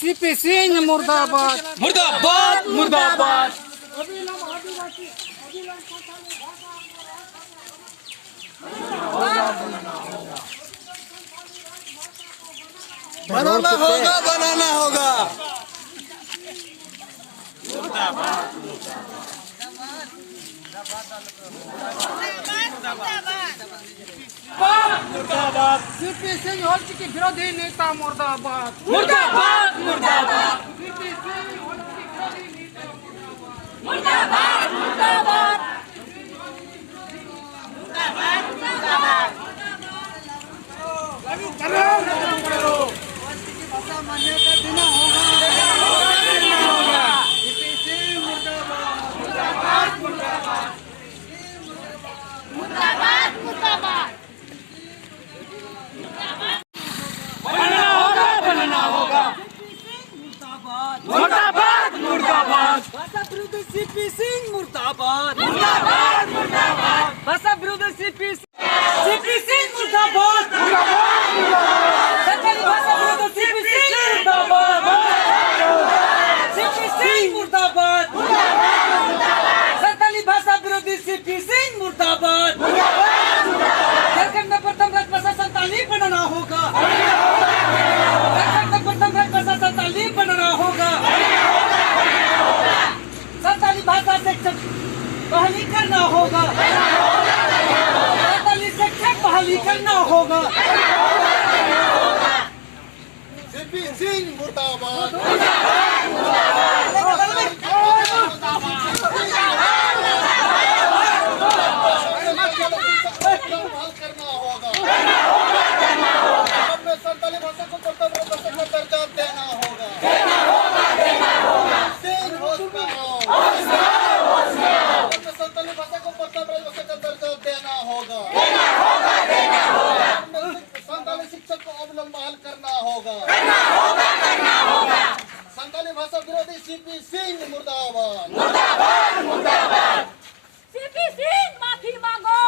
CP Singh मुर्दाबाद मुर्दाबाद मुर्दाबाद। बनाना होगा, बनाना होगा। मुर्दाबाद सीपी सिंह होल्ची के विरोधी नेता मुर्दाबाद मुर्दाबाद मुर्दाबाद सीपी सिंह होल्ची के विरोधी नेता मुर्दाबाद मुर्दाबाद मान्यता देना होगा। सीपी सिंह मुर्दाबाद मुर्दाबाद मुर्दाबाद। बनाना होगा, बनाना होगा। मुर्दाबाद मुर्दाबाद। भाषा विरुद्ध सीपी सिंह मुर्दाबाद मुर्दाबाद मुर्दाबाद। भाषा विरुद्ध सीपी सिंह मुर्दाबाद सरकारी भाषा विरुद्ध सीपी सिंह मुर्दाबाद सीपी सिंह मुर्दाबाद सरकारी भाषा विरोधी सीपी सिंह मुर्दाबाद झारखंड में प्रथम राज प्रशासन तालीम बनाना होगा झारखंड में प्रथम राज प्रशासन तालीम बनाना होगा सरकारी भाषा शिक्षक बहाली करना होगा सरकारी शिक्षक बहाली करना होगा सीपी सिंह मुर्दाबाद। करना होगा। संताली भाषा को प्रथम भाषा का दर्जा देना होगा। सिंह होश में आओ। संताली भाषा को प्रथम भाषा का दर्जा देना होगा। संताली शिक्षक को अवलंब बहाल करना होगा। संताली भाषा विरोधी सीपी सिंह मुर्दाबाद। मुर्दाबाद मुर्दाबाद। सीपी सिंह माफी मांगो।